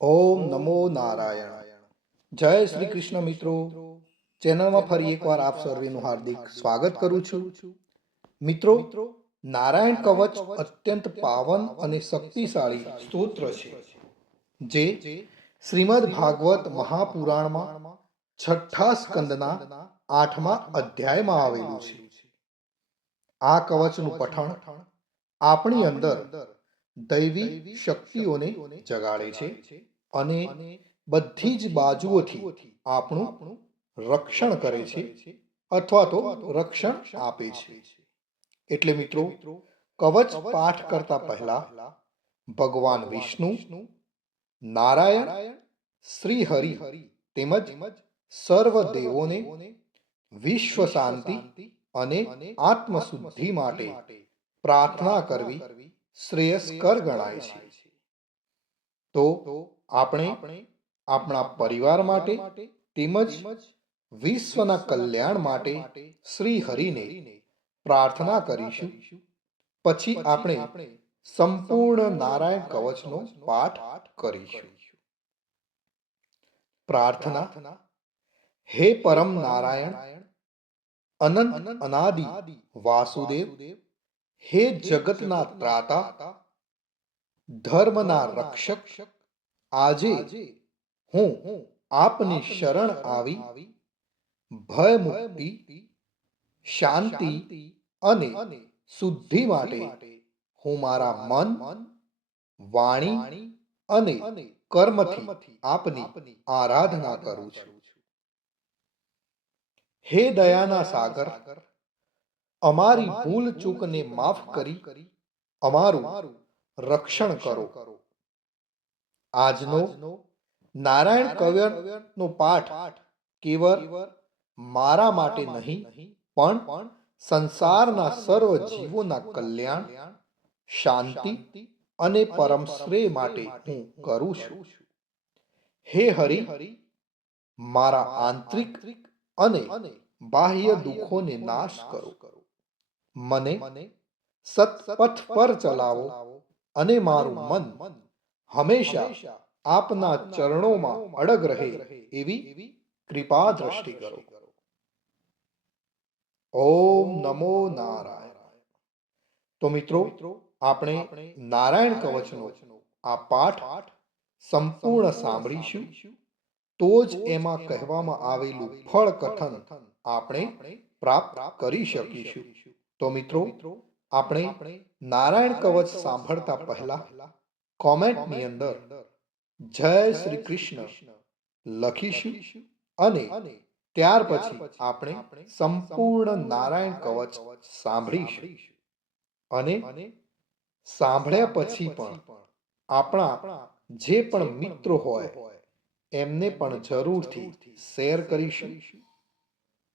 ઓમ નમો નારાયણ. જય શ્રી કૃષ્ણ મિત્રો. ચેનલમાં ફરી એકવાર આપ સર્વેનું હાર્દિક સ્વાગત કરું છું. મિત્રો, નારાયણ કવચ અત્યંત પાવન અને શક્તિશાળી સ્તોત્ર છે જે શ્રીમદ ભાગવત મહાપુરાણમાં છઠ્ઠા સ્કંદના 8મા અધ્યાયમાં આવેલું છે. આ કવચનું પઠણ આપણી અંદર દૈવી શક્તિઓને જગાડે છે અને બધી જ બાજુઓથી આપણું રક્ષણ કરે છે અથવા તો રક્ષણ આપે છે. એટલે મિત્રો, કવચ પાઠ કરતા પહેલા ભગવાન વિષ્ણુ, નારાયણ, શ્રી હરિ તેમજ સર્વ દેવોને વિશ્વ શાંતિ અને આત્મશુદ્ધિ માટે પ્રાર્થના કરવી શ્રેયસ્કર ગણાય છે. તો આપણે આપણા પરિવાર માટે તેમજ વિશ્વના કલ્યાણ માટે શ્રી હરિને પ્રાર્થના કરીશું. પછી આપણે સંપૂર્ણ નારાયણ કવચનો પાઠ કરીશું. પ્રાર્થના. હે પરમ નારાયણ, અનંત અનાદિ વાસુદેવ, હે જગતના ત્રાતા, ધર્મના રક્ષક, આજે હું આપની શરણ આવી ભય મુક્તિ, શાંતિ અને શુદ્ધિ માટે હું મારા મન, વાણી અને કર્મથી આપની આરાધના કરું છું. હે દયાના સાગર, અમારી ભૂલ ચૂકને માફ કરી અમારું રક્ષણ કરો. આજનો નારાયણ કવચનો પાઠ કેવળ મારા માટે નહીં પણ સંસારના સર્વ જીવોના કલ્યાણ, શાંતિ અને પરમ શ્રેય માટે હું કરું છું. હે હરિ, મારા આંતરિક અને બાહ્ય દુઃખોને નાશ કરો. મને સત્પથ પર ચલાવો અને મારું મન હંમેશા આપના ચરણોમાં અડગ રહે એવી કૃપા દ્રષ્ટિ કરો. ઓમ નમો નારાયણ. તો મિત્રો, આપણે નારાયણ કવચનો આ પાઠ સંપૂર્ણ સાંભળીશું, તો જ એમાં કહેવામાં આવેલું ફળ કથન આપણે પ્રાપ્ત કરી શકીશું. તો મિત્રો, આપણે નારાયણ કવચ સાંભળતા પહેલા કોમેન્ટની અંદર જય શ્રી કૃષ્ણ લખીશું અને ત્યાર પછી આપણે સંપૂર્ણ નારાયણ કવચ સાંભળીશું. અને સાંભળ્યા પછી પણ આપણા જે પણ મિત્રો હોય એમને પણ જરૂરથી શેર કરીશું.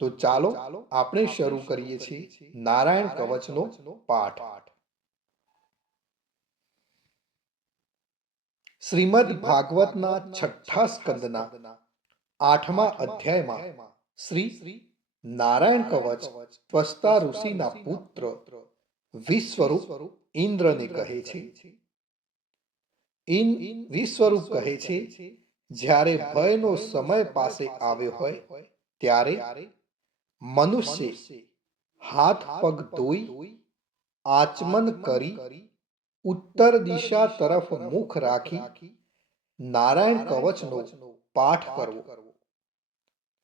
તો ચાલો આપણે શરૂ કરીએ છીએ નારાયણ કવચનો પાઠ. શ્રીમદ ભાગવતના છઠ્ઠા સ્કંદના 8મા અધ્યાયમાં શ્રી નારાયણ કવચ ત્વષ્ટા ઋષિના પુત્ર વિશ્વરૂપ ઇન્દ્રને કહે છે. વિશ્વરૂપ કહે છે, જ્યારે ભયનો સમય પાસે આવ્યો હોય ત્યારે મનુષ્ય હાથ પગ ધોઈ આચમન કરી ઉત્તર દિશા તરફ મુખ રાખી નારાયણ કવચનો પાઠ કરવો.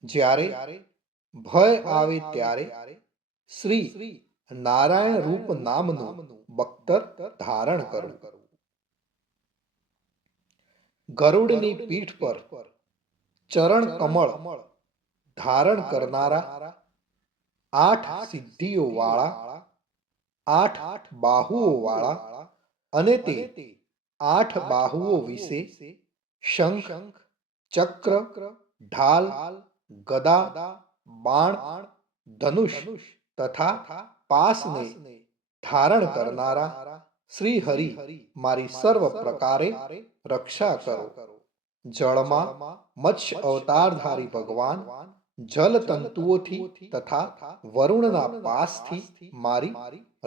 જ્યારે ભય આવે ત્યારે શ્રી નારાયણ રૂપ નામનું બખ્તર ધારણ કરવું. ગરુડની પીઠ પર ચરણ કમળ ધારણ કરનારા, 8 સિદ્ધિઓ વાળા, 8 બાહુઓ વાળા અને તે 8 બાહુઓ વિશે શંખ, ચક્ર, ઢાલ, ગદા, બાણ, ધનુષ તથા પાસને ધારણ કરનારા શ્રી હરિ મારી સર્વ પ્રકારે રક્ષા કરો. જળમાં મત્સ્ય અવતારધારી ભગવાન જલ તંતુઓથી તથા વરુણના પાસથી મારી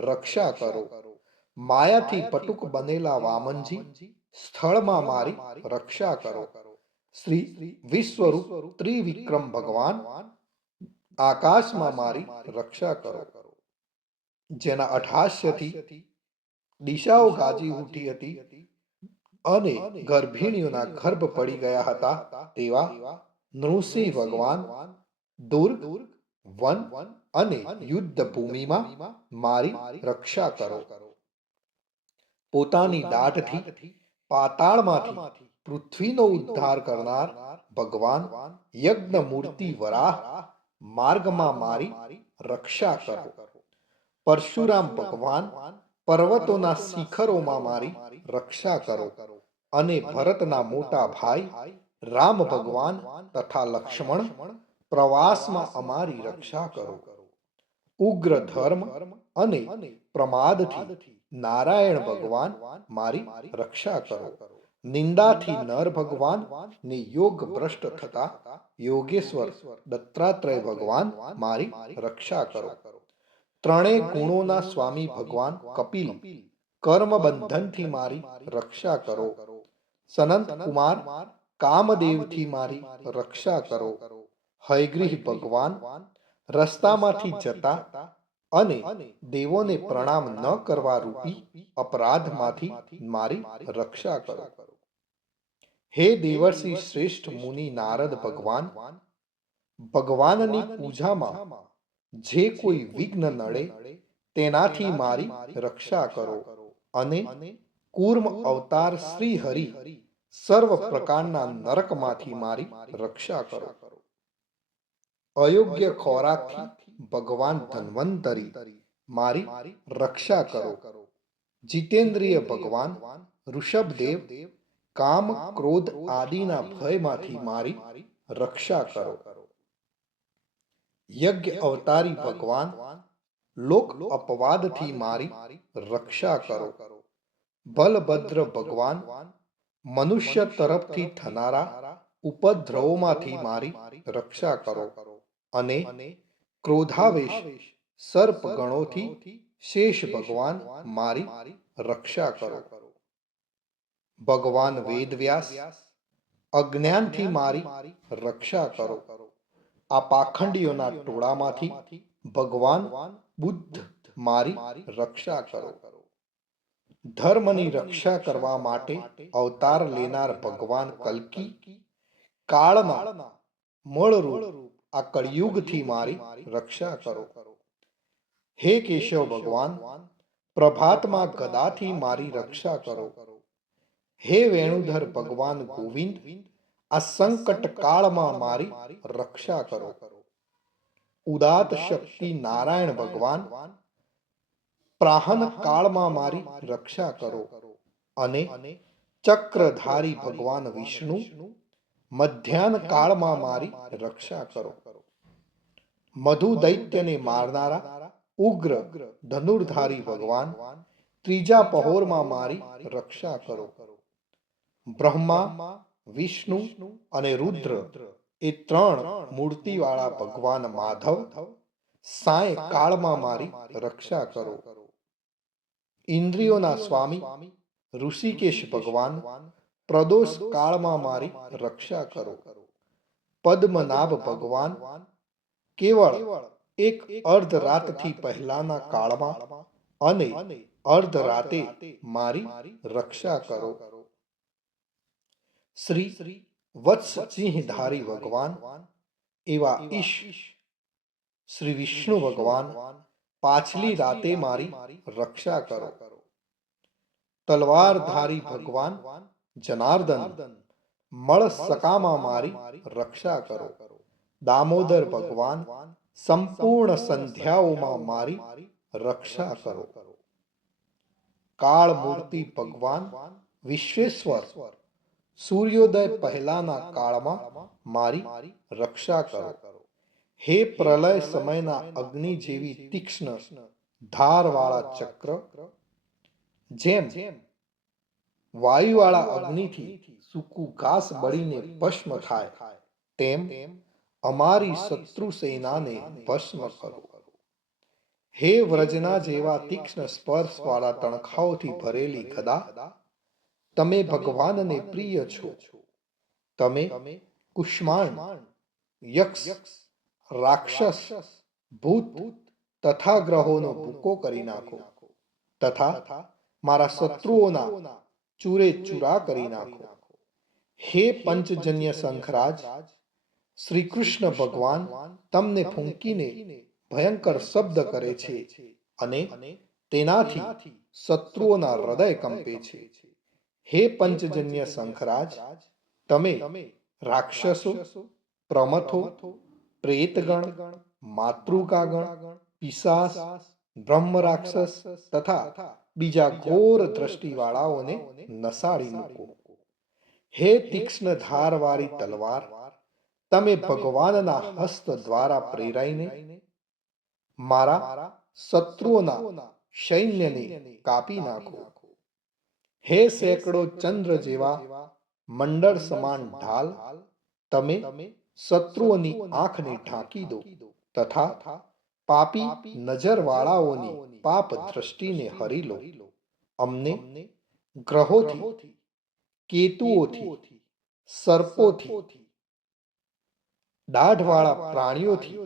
રક્ષા કરો. માયાથી પટુક બનેલા વામનજી સ્થળમાં મારી રક્ષા કરો. શ્રી વિશ્વરૂપ ત્રિવિક્રમ ભગવાન આકાશમાં મારી રક્ષા કરો. જેના અઠાસ્યથી દિશાઓ ગાજી ઉઠી હતી અને ગર્ભિણીઓના ગર્ભ પડી ગયા હતા તેવા નૃસિંહ ભગવાન દુર્ગ, વન અને યુદ્ધ ભૂમિમાં મારી રક્ષા કરો. પોતાની દાઢથી પાતાળમાંથી પૃથ્વીનો ઉદ્ધાર કરનાર ભગવાન યજ્ઞ મૂર્તિ વરાહ માર્ગમાં મારી રક્ષા કરો. પરશુરામ ભગવાન પર્વતોના શિખરોમાં મારી રક્ષા કરો. અને ભરતના મોટા ભાઈ રામ ભગવાન તથા લક્ષ્મણ પ્રવાસમાં અમારી રક્ષા કરો. ઉગ્ર ધર્મ અને પ્રમાદથી નારાયણ ભગવાન મારી રક્ષા કરો. નિંદાથી નર ભગવાન ને યોગ ભ્રષ્ટ થતા યોગેશ્વર દત્તાત્રેય ભગવાન મારી રક્ષા કરો. ત્રણેય ગુણોના સ્વામી ભગવાન કપિલ કર્મ બંધનથી મારી રક્ષા કરો. સનંત કુમાર કામદેવથી મારી રક્ષા કરો. હયગ્રીહ ભગવાન રસ્તામાંથી જતા અને દેવોને પ્રણામ ન કરવા રૂપી અપરાધમાંથી મારી રક્ષા કરો. હે દેવર્ષિ શ્રેષ્ઠ મુનિ નારદ ભગવાન, ભગવાનની પૂજામાં જે કોઈ વિઘ્ન નડે તેનાથી મારી રક્ષા કરો. અને કૂર્મ અવતાર શ્રી હરિ સર્વ પ્રકારના નરકમાંથી મારી રક્ષા કરો. અયોગ્ય ખોરાકથી ભગવાન ધન્વંતરી મારી રક્ષા કરો. જીતેન્દ્રિય ભગવાન ઋષભદેવ કામ ક્રોધ આદિના ભયમાંથી મારી રક્ષા કરો. યજ્ઞ અવતારી ભગવાન લોક અપવાદથી મારી રક્ષા કરો. બલભદ્ર ભગવાન મનુષ્ય તરફથી થનારા ઉપદ્રવોમાંથી મારી રક્ષા કરો. અને ક્રોધાવેશ સર્પ ગણોથી શેષ ભગવાન મારી રક્ષા કરો. ભગવાન વેદવ્યાસ અજ્ઞાનથી મારી રક્ષા કરો. આ પાખંડીઓના ટોળામાંથી ભગવાન બુદ્ધ મારી રક્ષા કરો. ધર્મની રક્ષા કરવા માટે અવતાર લેનાર ભગવાન કલ્કી કાળના મળરૂપ આ કળિયુગથી મારી રક્ષા કરો. હે કેશવ ભગવાન પ્રભાતમાં ગદાથી મારી રક્ષા કરો. હે વેણુધર ભગવાન ગોવિંદ આ સંકટ કાળમાં મારી રક્ષા કરો. ઉદાત શક્તિ નારાયણ ભગવાન પ્રાહન કાળમાં મારી રક્ષા કરો. અને ચક્રધારી ભગવાન વિષ્ણુ મધ્યાહન કાળમાં મારી રક્ષા કરો. મધુ દૈત્યને મારનારા ઉગ્ર ધનુર્ધારી ભગવાન ત્રીજા પહોરમાં મારી રક્ષા કરો. બ્રહ્મા, વિષ્ણુ અને રુદ્ર એ ત્રણ મૂર્તિવાળા ભગવાન માધવ સાય કાળમાં મારી રક્ષા કરો. ઇન્દ્રિયોના સ્વામી ઋષિકેશ ભગવાન પ્રદોષ કાળમાં મારી રક્ષા કરો. પદ્મનાભ ભગવાન કેવળ એક અર્ધ રાતથી પહેલાના કાળમાં અને અર્ધ રાતે મારી રક્ષા કરો. શ્રી વત્સસિંહધારી ભગવાન એવા ઈશ શ્રી વિષ્ણુ ભગવાન પાછલી રાતે મારી રક્ષા કરો. તલવારધારી ભગવાન જનાર્દન મળ સકામાં મારી રક્ષા કરો. દામોદર ભગવાન સંપૂર્ણ સંધ્યાઓમાં મારી રક્ષા કરો. કાળ મૂર્તિ ભગવાન વિશ્વેશ્વર સૂર્યોદય પહેલાના કાળમાં મારી રક્ષા કરો. હે પ્રલય સમયના અગ્નિ જેવી તીક્ષ્ણ ધારવાળા ચક્ર જેમ વાયુવાળા અગ્નિથી સૂકું ઘાસ બળીને ભસ્મ થાય તેમ અમારી શત્રુ સેનાને ભસ્મ કરો. હે વ્રજના જેવા તીક્ષ્ણ સ્પર્શવાળા તણખાઓથી ભરેલી ગદા તમે ભગવાનને પ્રિય છો. તમે કુષ્માંડ, યક્ષ, રાક્ષસ, ભૂત તથા ગ્રહોનો ભૂકો કરી નાખો તથા મારા શત્રુઓના ચૂરે ચૂરા કરી નાખો. હે પંચજન્ય શંખરાજ, શ્રી કૃષ્ણ ભગવાન તમને ફૂંકીને ભયંકર શબ્દ કરે છે અને તેનાથી શત્રુઓના હૃદય કંપે છે. હે પંચજન્ય શંખરાજ, તમે રાક્ષસો, પ્રમથો, પ્રેતગણ, માતૃકાગણ, પિશાચ, બ્રહ્મ રાક્ષસ તથા બીજા ઘોર દ્રષ્ટિવાળાઓને નસાડી મૂકો. હે તીક્ષ્ણ ધારવાળી તલવાર, તમે ભગવાનના હસ્ત દ્વારા પ્રેરાઈને મારા શત્રુઓના સૈન્યને કાપી નાખો. હે સેંકડો ચંદ્ર જેવા મંડળ સમાન ઢાલ, તમે શત્રુઓની આંખને ઢાંકી દો તથા પાપી નજરવાળાઓની પાપ દ્રષ્ટિને હરી લો. અમને ગ્રહોથી, કેતુઓથી, સર્પોથી, દાઢવાળા પ્રાણીઓથી,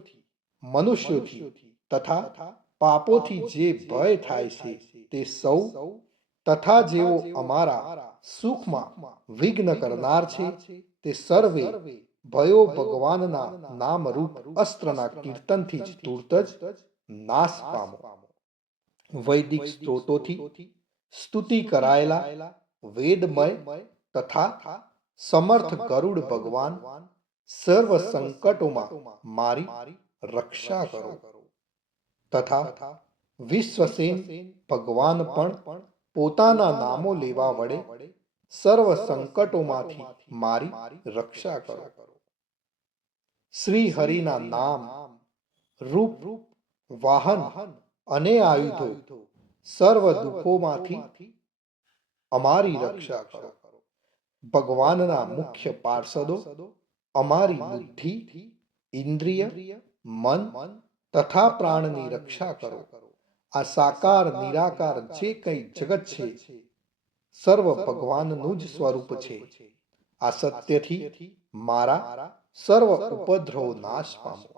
મનુષ્યોથી તથા પાપોથી જે ભય થાય છે તે સૌ તથા જેઓ અમારા સુખમાં વિઘ્ન કરનાર છે તે સર્વે ભયો ભગવાનના નામરૂપ અસ્ત્રના કીર્તનથી જ તુરત જ નાશ પામો. વૈદિક સ્ત્રોતોથી સ્તુતિ કરાયેલા વેદમય તથા સમર્થ ગરુડ ભગવાન સર્વ સંકટોમાં મારી રક્ષા કરો તથા વિશ્વસેન ભગવાન પણ પોતાના નામો લેવા વડે સર્વ સંકટોમાંથી મારી રક્ષા કરો. શ્રી હરિના નામ, રૂપ, વાહન અને આયુધો સર્વ દુઃખોમાંથી અમારી રક્ષા કરો. ભગવાનના મુખ્ય પાર્ષદો અમારી બુદ્ધિ, ઇન્દ્રિય, મન તથા પ્રાણની રક્ષા કરો. આ સાકાર નિરાકાર જે કંઈ જગત છે સર્વ ભગવાનનું જ સ્વરૂપ છે. આ સત્યથી મારા સર્વ ઉપદ્રવો નાશ પામો.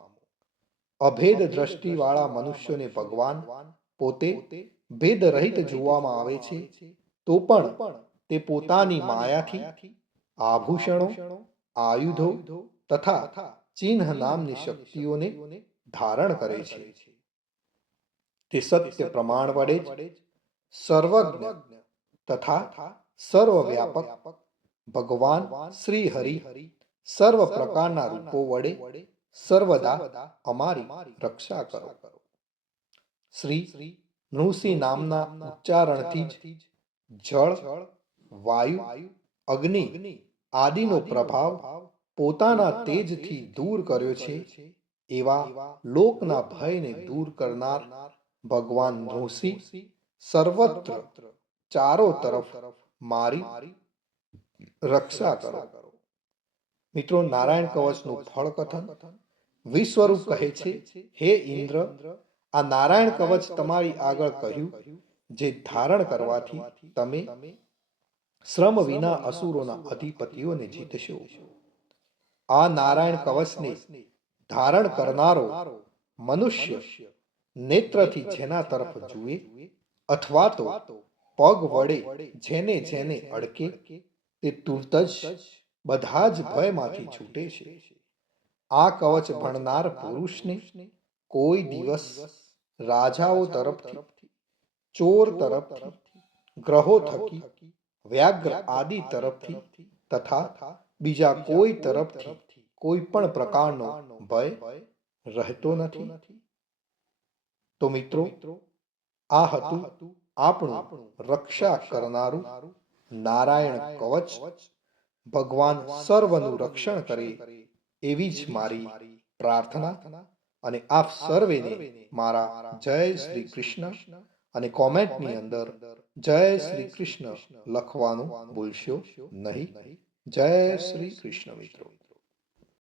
અભેદ દ્રષ્ટિવાળા મનુષ્યોને ભગવાન પોતે ભેદ રહિત જોવામાં આવે છે તો પણ તે પોતાની માયાથી આભૂષણો, આયુધો તથા ચિહ્ન નામની શક્તિઓને ધારણ કરે છે. તે સત્ય પ્રમાણ વડે જ સર્વજ્ઞ તથા સર્વવ્યાપક ભગવાન શ્રી હરિ સર્વ પ્રકારના રૂપો વડે સર્વદા અમારી રક્ષા કરો. શ્રી નૃસિંહ નામના ઉચ્ચારણથી જ જળ, વાયુ, અગ્નિ આદિનો પ્રભાવ પોતાના તેજથી દૂર કર્યો છે. એવા લોકના ભયને દૂર કરનાર ભગવાન નૃસિંહ સર્વત્ર ચારો તરફ મારી રક્ષા કરો. મિત્રો, નારાયણ કવચનું ફળ કથન. વિશ્વરૂપ કહે છે, હે ઇન્દ્ર, આ નારાયણ કવચ તમારી આગળ કહ્યું જે ધારણ કરવાથી તમે શ્રમ વિના અસુરોના અધિપતિઓને જીતશો. આ નારાયણ કવચને ધારણ કરનારો મનુષ્ય નેત્રથી જેના તરફ જુએ અથવા તો પગ વડે જેને જેને અડકે તે તુરત જ બધા જ ભયમાંથી છૂટે છે. આ કવચ ભણનાર પુરુષને કોઈ દિવસ રાજાઓ તરફથી, ચોર તરફથી, ગ્રહો થકી, વ્યાઘ્ર આદિ તરફથી તથા બીજા કોઈ તરફથી કોઈ પણ પ્રકારનો ભય રહેતો નથી. તો મિત્રો, આ હતું આપણું રક્ષા કરનારું નારાયણ કવચ. ભગવાન સર્વનું રક્ષણ કરે એવી જ મારી પ્રાર્થના. અને આપ સર્વેને મારા જય શ્રી કૃષ્ણ અને કોમેન્ટની અંદર જય શ્રી કૃષ્ણ લખવાનું ભૂલશો નહીં. જય શ્રી કૃષ્ણ મિત્રો.